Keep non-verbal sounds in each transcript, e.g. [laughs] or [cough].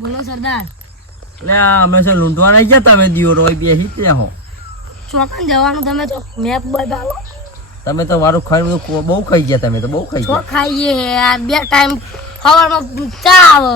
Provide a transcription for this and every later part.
બોલો સરદાર. એટલે અમે છે લૂંટવા નહીં ગયા તમે દિયો રોય બેસી ત્યાં હો ચોકન જવાનું તમે તો મેપ બતાવો. તમે તો મારું ખાઈ બધું બહુ ખાઈ ગયા તમે તો બહુ ખાઈ ગયા. ખાઈએ હે યાર બે ટાઈમ સવારમાં ચા આવે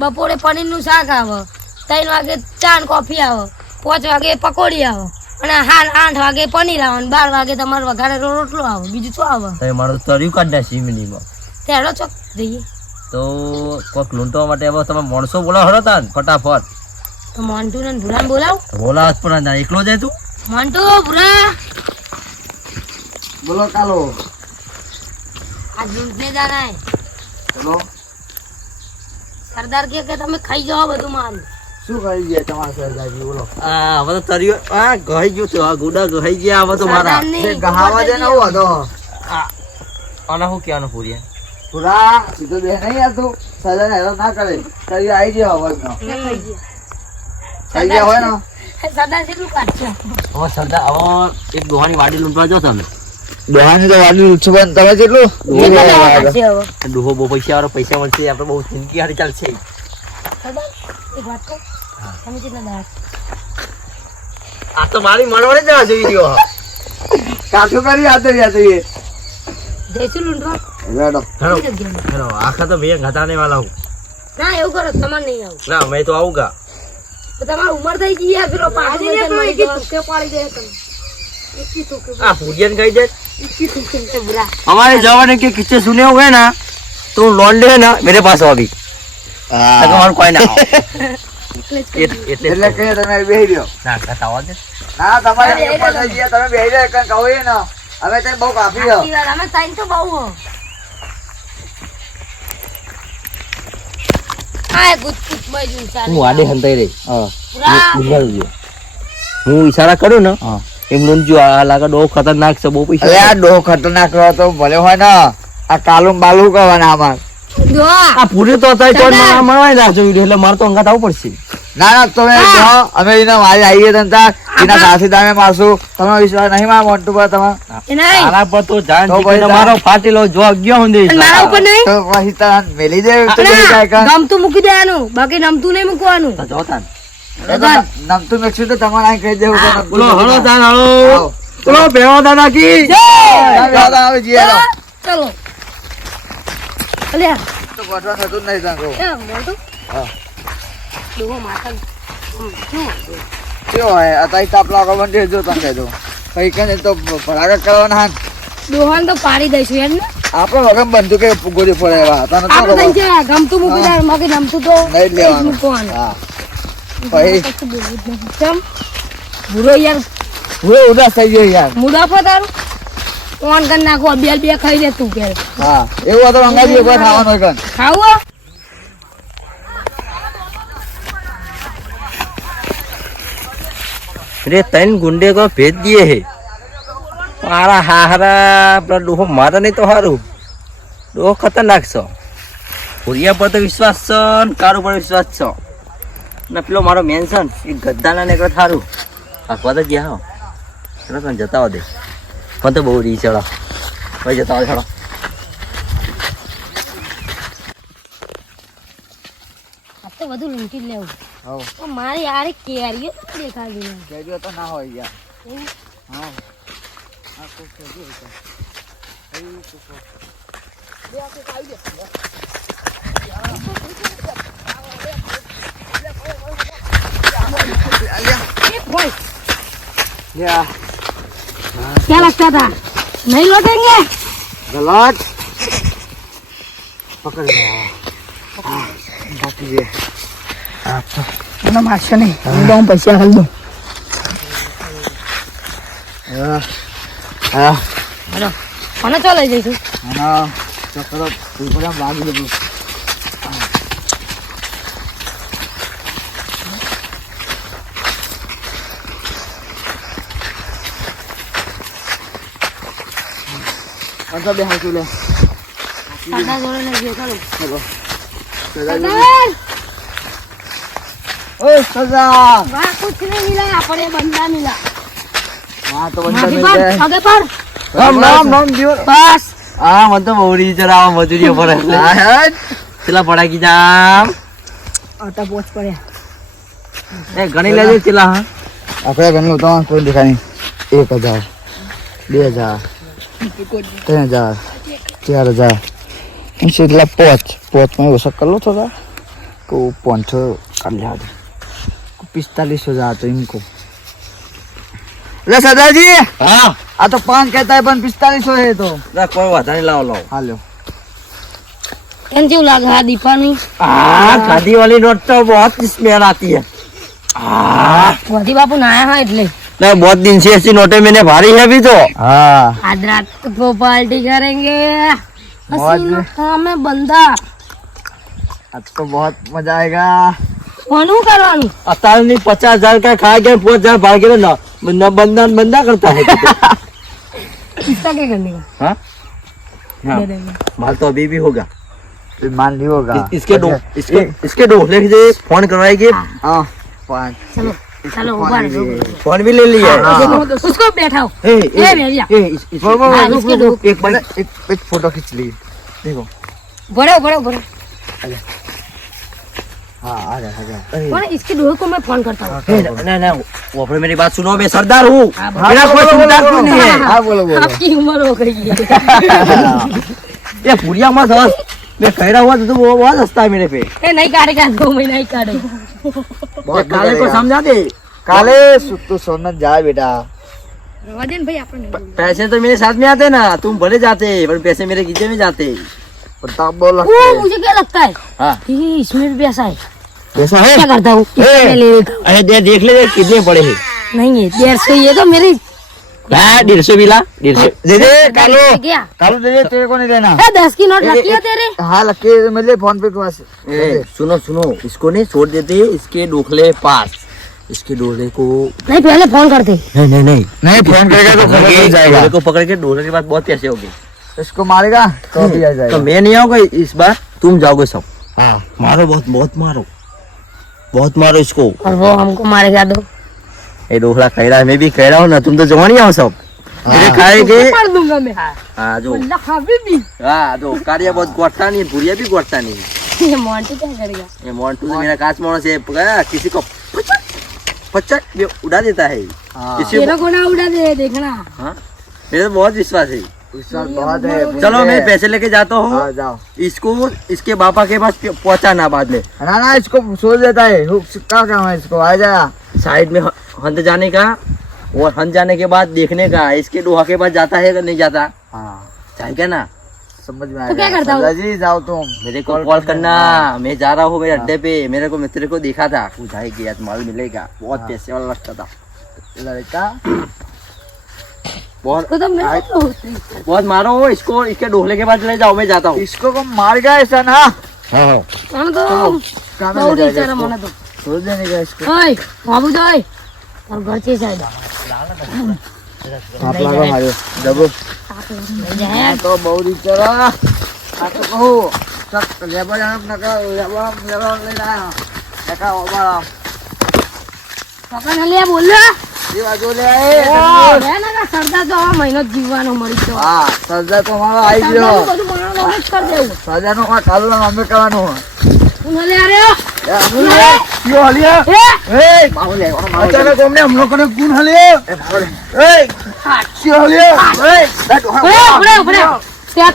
બપોરે પનીરનું શાક આવે ત્રણ વાગે ચા ને કોફી આવે પાંચ વાગે પકોડી આવે અને હાલ આઠ વાગે પનીર આવે ને બાર વાગે તમારે વઘારે રોટલો આવે બીજું શું આવે? મારું તર્યું કાઢ નાખી સિમલીમાં તેડો ચોક જઈએ. તો કોઈક લૂંટવા માટે હવે તમે માણસો બોલાવો હરો તાન ફટાફટ. તો મોન્ટુ ને ભૂરાને બોલાવ. બોલાવ પણ ના એકલો જાય તું? મોન્ટુ ભૂરા. બોલો કાલો. આ લૂંટને જાના હે. બોલો. સરદાર કે કે તમે ખાઈ જાઓ બધું મારું. શું કરી ગયા તમારા સરદારજી? બોલો. આ હવે તો તર્યું આ ગઈ ગયું છે આ ગુડા ગઈ ગયા હવે તો મારા. સરદારને ગહાવા દે ને હું હતો આ આના શું કહેવાનું પૂરી પૂરા સીધો બે નહીં આવતું સજા હેરાન ના કરે. કરી આવી ગયો અવાજ નો. થઈ ગયા હોય ને? સરદાર કેટલું કાઢશે હવે સરદાર હવે એક દોહાની વાડી લૂંટવા જો તમે. દોહાની તો વાડી ઉછો પણ તમે કેટલું? કેટલા દવા કાઢશે હવે? ડોહો બહુ પૈસા વાળો પૈસા મળશે આપણે બહુ જિંદગી હારી ચાલશે. એક વાત કહું? તમે કેટલા આ તો મારી મળવાને જવા જોઈ રહ્યો કાઠું કરી આતો જોઈએ. જઈશું લૂંટવા? હેડો. આખા તો ભૈયા ઘટાને વાલા હું. ના એવું કરો તમારે નહીં આવું. ના મેં તો આવું ગા. તમારી ઉંમર થઈ ગઈ યાર પેલો પાડી દે તમે કે તુકે પાડી દે. તમે અમારે જવાને કે કિસ્સે સુને હોય ના તો લોન ના મેરે પાસે આવી. તમારું કોઈ ના એટલે એટલે કે તમે બેહી રહ્યો. ના ખાતા દે ના. તમારે તમે બેહી રહ્યા કહો ને. અમે તને બહુ કાપી અમે તાઈ તો બહુ હો આડે હંતાઈ રહી હા. હું ઈશારા કરું ને એમ લોન જો આ લાગે ડો ખતરનાક છે બહુ અરે પૈસા આ ડો ખતરનાક રહ્યો તો ભલે હોય ને આ કાલું બાલું કરવાના આમાં? આ પૂરી તો અત્યારે ચોરમાં મળવાય ના જોયું એટલે મારે તો અંગાત આવવું પડશે. ના ના તમે અમે એને મારી આવીએ તને તાર. એના સાથી તમે મારશું તમે વિશ્વાસ નહીં મારા મોટું પર તમે આના પર તો જાન તો જીતીને ભાઈ ફાટેલો જો અગ્યો હું અને મારા ઉપર નહીં? તો પછી તને મેલી દે તો જાય. ગમતું મૂકી દેવાનું. બાકી નમતું નહીં મૂકવાનું. જો તાન નમતું મેકશું તો તમારે અહીં કહી દેવું બોલો. હળો તાન હળો. બોલો બેવા દાદા કી. ચાલ, દાદા આવે જીએ ચલો. અલ્યા તો ગોઠવા થતું જ નહીં તને મોટું? એ દઈશું યાર. હા થઈ ગયો યાર મુડાફો તારું કરી નાખો બે બે ખાઈ લે તું એવું તો અંગાજી રે તૈન ગુંડે કો ભેજ દે હે મારા હારા પેલા ડોહો મારે નહીં તો સારું ડોહો ખતરનાક છો ભૂરિયા પર તો વિશ્વાસ છો ને કારું પર વિશ્વાસ છો ને પેલો મારો મેન્શન એ ગદ્દાના નીકળે સારું આખવા તો ગયા હો એટલે તમે જતા હો દે મને તો બહુ રી ચડો ભાઈ જતા હો ચડો તો લૂંટી લેવું હવ પણ મારી યાર કેરીઓ તો દેખાતી નહીં કેજો તો ના હોય યાર એવું? હા આ કોક કેજો તો. અહીં કોક કોક. એ ભાઈ, લ્યા, क्या लगता था नहीं लौटेंगे ગલાટ પકડ ગયા હા, બાકી છે મને મારશે નહીં. દઉં પૈસા હાલ દઉં હા. હા. હેલો. કોને ચાલે જઈશું? આના ચક્કર ઉપર આમ લાગી બધું બે હાથું લે. સાદા જોડે લઈ ગયો ચાલો. ચલો. સરદાર [laughs] પોચ એ ગણી લેજે કેટલા હા. આપણે ગણલું તો કોઈ દેખાય નહીં. એક હજાર બે હજાર ત્રણ હજાર ચાર હજાર. એટલા પોચ પોચમાં એવો કરી લો થોડા. તો પાંચસો કાઢી લેવા પિસ્તાલીસ હજાર તો એમ કહું એટલે સદાજી હા આ તો પાંચ કહેતા પણ પિસ્તાલીસો છે તો ના કોઈ વાંધો નહીં લાવો લાવો હાલ્યો કેમ કેવું લાગે આ દીપાની हाँ गाड़ी वाली नोट तो बहुत स्मेल आती है हाँ ગોધી બાપુ નાયા હોય એટલે नहीं बहुत दिन से ऐसी नोटें मैंने भारी है अभी तो હા आज रात को पार्टी करेंगे मौज में। हसीना काम है बंदा આજ તો બહુ મજા આયેગા કોનું કરવાનું अतार नहीं पचास हजार का खा गया पाँच हजार भाग गया ना न बंदा बंदा करता है किसका क्या करने का हाँ हाँ दे देंगे माल तो अभी भी होगा એ मान ली होगा इस- इसके दो इसके इसके ढोले से फोन करवाएगी हाँ पाँच चलो चलो ऊपर है, ऊपर है। फोन भी ले लिया है। हाँ। देखो, उसको बैठाओ ए, ए, ए, भैया। ए, इस- इस- वो, वो, हाँ, रुक, इसके रुक, दो। रुक, एक मैंने बार एक एक फोटो खींच ली देखो बढ़ो बढ़ो बढ़ो हाँ आ गया आ गया कौन है? इसके दोहे को मैं फोन करता हूँ ए, ना ना वो अपने मेरी बात सुनो मैं सरदार हूँ हाँ, मेरा कोई सुनता क्यों नहीं है हाँ बोलो बोलो आपकी उम्र हो गई है ये पुरिया मत हंस मैं कह रहा हुआ तो तू वो बहुत हंसता है मेरे पे ए नहीं काटेगा दो महीना ही काटेगा ये काले को समझा दे काले सु- तू सोना जा बेटा वजन भाई अपन प- पैसे तो मेरे साथ में आते ना तुम भले जाते पर पैसे मेरे गीजे में जाते प्रताप बोल वो मुझे क्या लगता है हाँ कि इसमें भी पैसा है कैसा है? क्या करता हूँ? हूँ? अरे दे देख ले देख कितने पड़े हैं। नहीं है देर से ये तो मेरी। हाँ डेढ़ सौ मिला डेढ़ सौ। दे दे कालो। कालो दे दे तेरे को नहीं देना। ए, दस की नोट रखी है तेरे। हाँ लकी मिले फ़ोन पे के पास। सुनो सुनो इसको नहीं छोड़ देते इसके डोखले पास। इसके डोले को नहीं पहले फ़ोन करते नहीं नहीं नहीं। नहीं फ़ोन करेगा तो खबर डोले हो जाएगा। को पकड़ के डोले के बाद बहुत पैसे हो गए। इसको मारेगा तो भी आ तो मैं नहीं आऊँगा इस बार तुम जाओगे सब। हाँ मारो बहुत बहुत मारो। बहुत मारो इसको और वो हमको मारेगा दो ये डोखला कह रहा है मैं भी कह रहा हूँ ना तुम तो जवानी आओ सब मेरे खाएगे मार दूंगा मैं हाँ जो अल्लाह हबीबी हाँ जो कार्य बहुत गोटता नहीं भूरिया भी गोटता नहीं ये मोंटी क्या करेगा ये मोन्टू से मेरा काच मोड़ से पकड़ा, किसी को पचक पचक ये उड़ा देता है हाँ इसी तेरे को ना उड़ा दे देखना हाँ मेरे तो बहुत विश्वास है विश्वास बहुत है चलो मैं पैसे लेके जाता हाँ। हूँ इसको इसके पापा के पास पहुंचाना बाद में। ना ना इसको सोच देता है हुक क्या काम है इसको आ जाएगा साइड में हंद जाने का और हंद जाने के बाद देखने का इसके डोहा के पास जाता है कि नहीं जाता? हाँ। जाएगा ना? समझ में आ तो क्या करता हूँ? दादाजी जाओ तुम। मेरे को कॉल करना। मैं जा रहा हूँ मेरे अड्डे पे। मेरे को मित्र को देखा था। तू जाएगी आज माल मिलेगा। बहुत हाँ। पैसे वाला लगता था। लड़का। बहुत तो, तो मैं तो बहुत मारो वो इसको इसके ढोले के पास ले जाओ मैं जाता हूँ इसको को मार गया ऐसा ना हाँ हाँ तो काम हो गया इसको मना तो छोड़ देने का इसको ओए बाबू जाए और घर से जाए आप लागा हायो जब तो बहुत इचरा आ तो कहो सब लेबर हम ना का लेबर लेबर ले रहा है का ओबा पकड़ लिया बोल रहा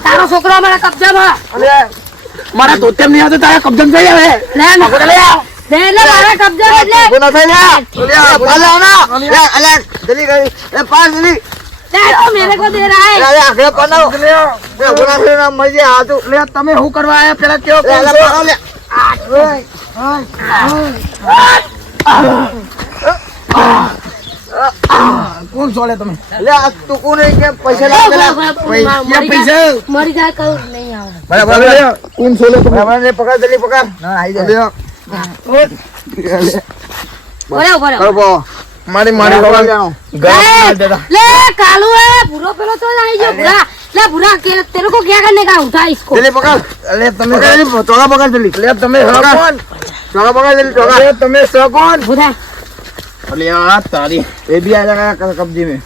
તારો છોકરો મારા કબજામાં. મારા ધોતેમ નહીં આવતો તારા કબજા જઈ આવે. તમે હું કરવા આયા? પેલા કેવો કોણ જોડે તમે? લે તું કોણ કે પૈસા લાવ પેલા પૈસા. મરી જા કહું નહીં આવે. બરાબર કોણ જોડે તમે? પકડ જલ્દી પકડ. આવી જા. મારી મારી કબજી મેં.